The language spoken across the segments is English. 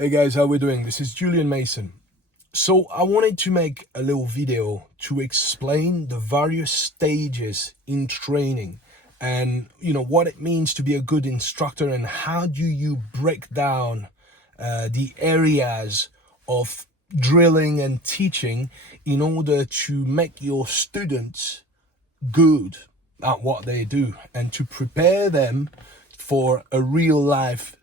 Hey guys, how we doing? This is Julian Mason. So I wanted to make a little video to explain the various stages in training and what it means to be a good instructor and how do you break down the areas of drilling and teaching in order to make your students good at what they do and to prepare them for a real life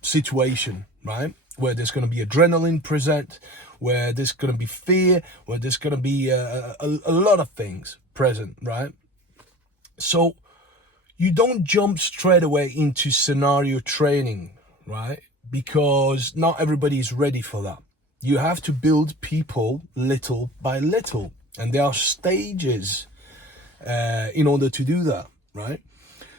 situation, right? Where there's going to be adrenaline present, where there's going to be fear, where there's going to be a lot of things present, right? So you don't jump straight away into scenario training, right? Because not everybody is ready for that. You have to build people little by little, and there are stages in order to do that, right?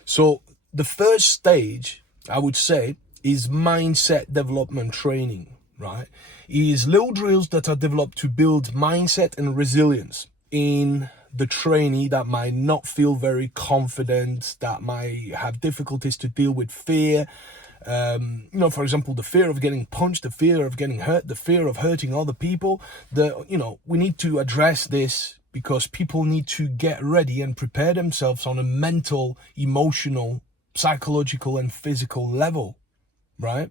So the first stage, I would say, is mindset development training, right? Is little drills that are developed to build mindset and resilience in the trainee that might not feel very confident, that might have difficulties to deal with fear. For example, the fear of getting punched, the fear of getting hurt, the fear of hurting other people. We need to address this because people need to get ready and prepare themselves on a mental, emotional, psychological, and physical level. Right?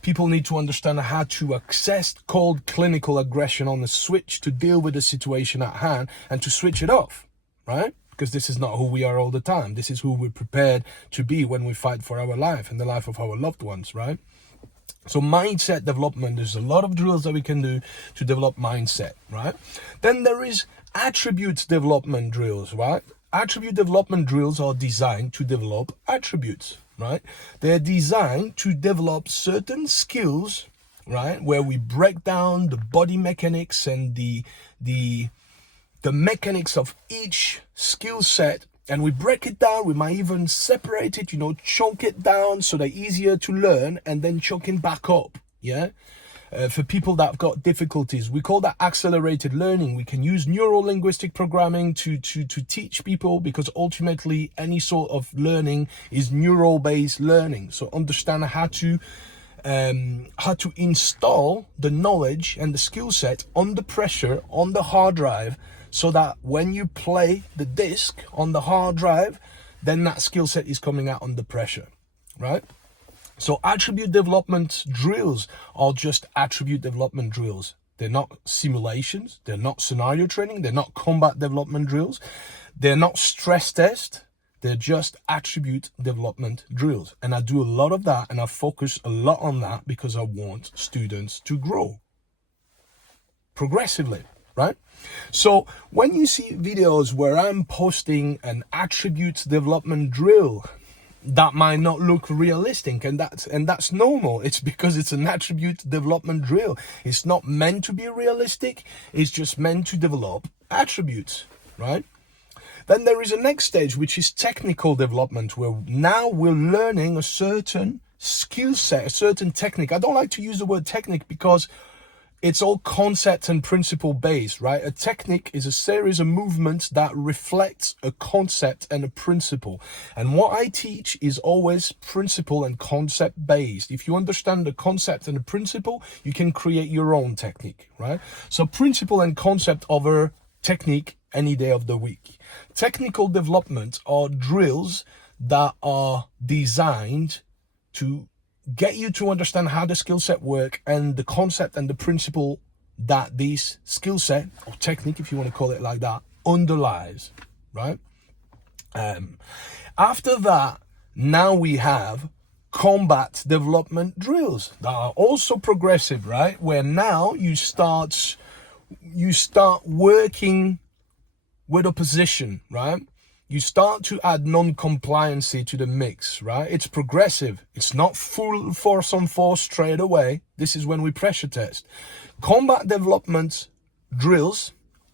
People need to understand how to access cold clinical aggression on the switch to deal with the situation at hand and to switch it off, right? Because this is not who we are all the time. This is who we're prepared to be when we fight for our life and the life of our loved ones, right? So mindset development, there's a lot of drills that we can do to develop mindset, right? Then there is attributes development drills, right? Attribute development drills are designed to develop attributes, right? They're designed to develop certain skills, right? Where we break down the body mechanics and the mechanics of each skill set, and we break it down. We might even separate it, chunk it down so they're easier to learn, and then chunking back up, yeah? For people that have got difficulties, we call that accelerated learning. We can use neuro-linguistic programming to teach people, because ultimately any sort of learning is neural-based learning. So understand how to install the knowledge and the skill set under pressure on the hard drive, so that when you play the disk on the hard drive, then that skill set is coming out under pressure, right? So attribute development drills are just attribute development drills. They're not simulations. They're not scenario training. They're not combat development drills. They're not stress test. They're just attribute development drills. And I do a lot of that, and I focus a lot on that because I want students to grow progressively, right? So when you see videos where I'm posting an attribute development drill, that might not look realistic, and that's normal. It's because it's an attribute development drill. It's not meant to be realistic. It's just meant to develop attributes, right? Then there is a next stage, which is technical development, where now we're learning a certain skill set, a certain technique. I don't like to use the word technique because it's all concept and principle based, right? A technique is a series of movements that reflects a concept and a principle. And what I teach is always principle and concept based. If you understand the concept and the principle, you can create your own technique, right? So principle and concept over technique any day of the week. Technical development are drills that are designed to get you to understand how the skill set work and the concept and the principle that this skill set or technique, if you want to call it like that, underlies, right? After that, now we have combat development drills that are also progressive, right? Where now you start working with opposition, right? You start to add non-compliancy to the mix, right? It's progressive. It's not full force on force straight away. This is when we pressure test. Combat development drills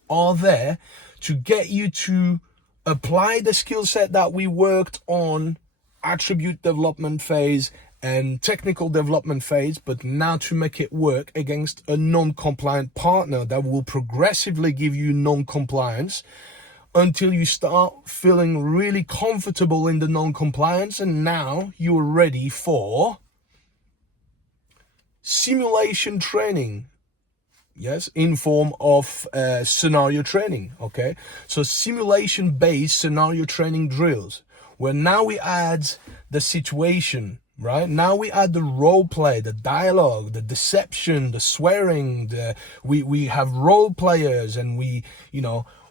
are there to get you to apply the skill set that we worked on attribute development phase and technical development phase, but now to make it work against a non-compliant partner that will progressively give you non-compliance until you start feeling really comfortable in the non-compliance, and now you're ready for simulation training, yes, in form of scenario training, okay? So simulation-based scenario training drills, where now we add the situation, right? Now we add the role play, the dialogue, the deception, the swearing, we have role players, and we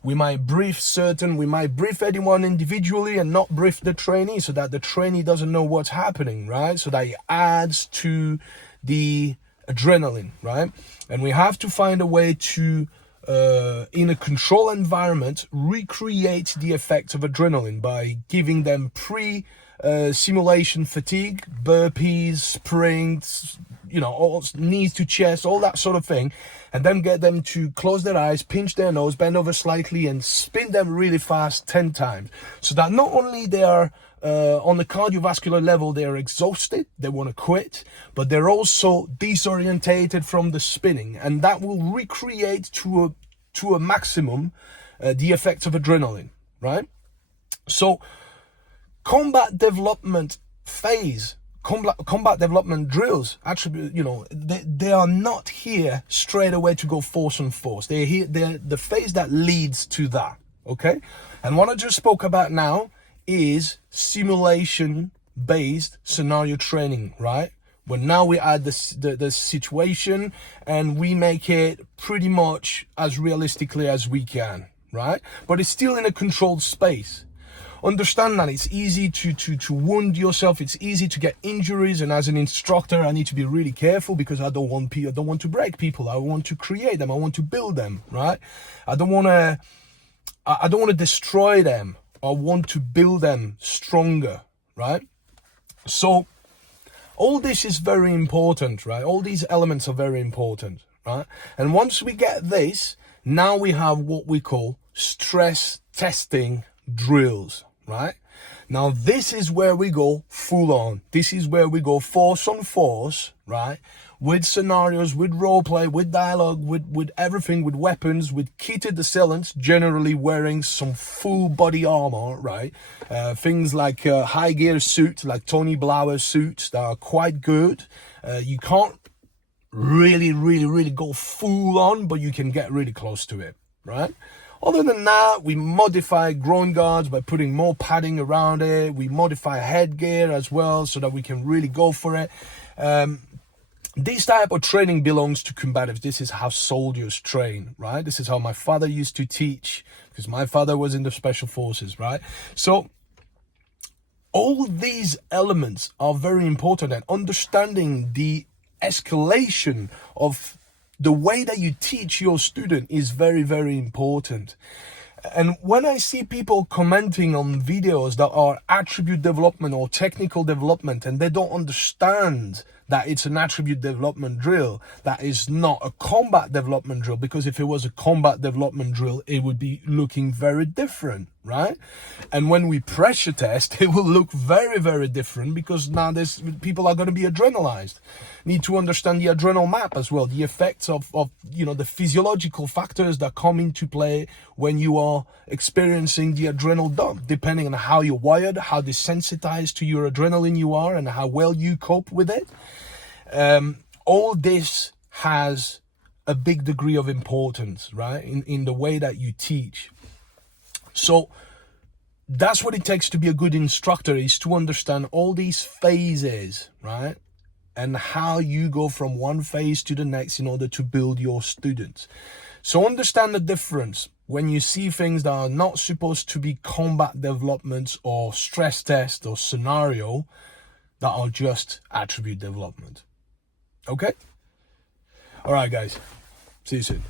might brief anyone individually and not brief the trainee, so that the trainee doesn't know what's happening, right? So that it adds to the adrenaline, right? And we have to find a way to, in a control environment, recreate the effects of adrenaline by giving them simulation fatigue, burpees, sprints, all knees to chest, all that sort of thing, and then get them to close their eyes, pinch their nose, bend over slightly, and spin them really fast 10 times, so that not only they are on the cardiovascular level, they are exhausted, they want to quit, but they're also disorientated from the spinning, and that will recreate to a maximum the effects of adrenaline, right? So combat development drills, actually, they are not here straight away to go force on force. They're the phase that leads to that, okay? And what I just spoke about now is simulation-based scenario training, right? But now we add the situation, and we make it pretty much as realistically as we can, right? But it's still in a controlled space. Understand that it's easy to wound yourself. It's easy to get injuries, and as an instructor, I need to be really careful, because I don't want to break people. I want to create them. I want to build them, right? I don't want to destroy them. I want to build them stronger, right? So all this is very important, right? All these elements are very important, right? And once we get this, now we have what we call stress testing drills, right? Now this is where we go full on. This is where we go force on force, right? With scenarios, with role play, with dialogue, with everything, with weapons, with kitted assailants, generally wearing some full body armor, right? Things like high gear suits, like Tony Blauer suits, that are quite good. You can't really go full on, but you can get really close to it, right? Other than that, we modify groin guards by putting more padding around it. We modify headgear as well, so that we can really go for it. This type of training belongs to combatives. This is how soldiers train, right? This is how my father used to teach, because my father was in the special forces, right? So all these elements are very important, and understanding the escalation of the way that you teach your student is very, very important. And when I see people commenting on videos that are attribute development or technical development, and they don't understand that it's an attribute development drill, that is not a combat development drill, because if it was a combat development drill, it would be looking very different, right? And when we pressure test, it will look very, very different, because now people are going to be adrenalized. Need to understand the adrenal map as well, the effects of the physiological factors that come into play when you are experiencing the adrenal dump, depending on how you're wired, how desensitized to your adrenaline you are, and how well you cope with it. All this has a big degree of importance, right, in the way that you teach. So that's what it takes to be a good instructor, is to understand all these phases, right, and how you go from one phase to the next in order to build your students. So understand the difference when you see things that are not supposed to be combat developments or stress test or scenario, that are just attribute development. Okay? All right, guys. See you soon.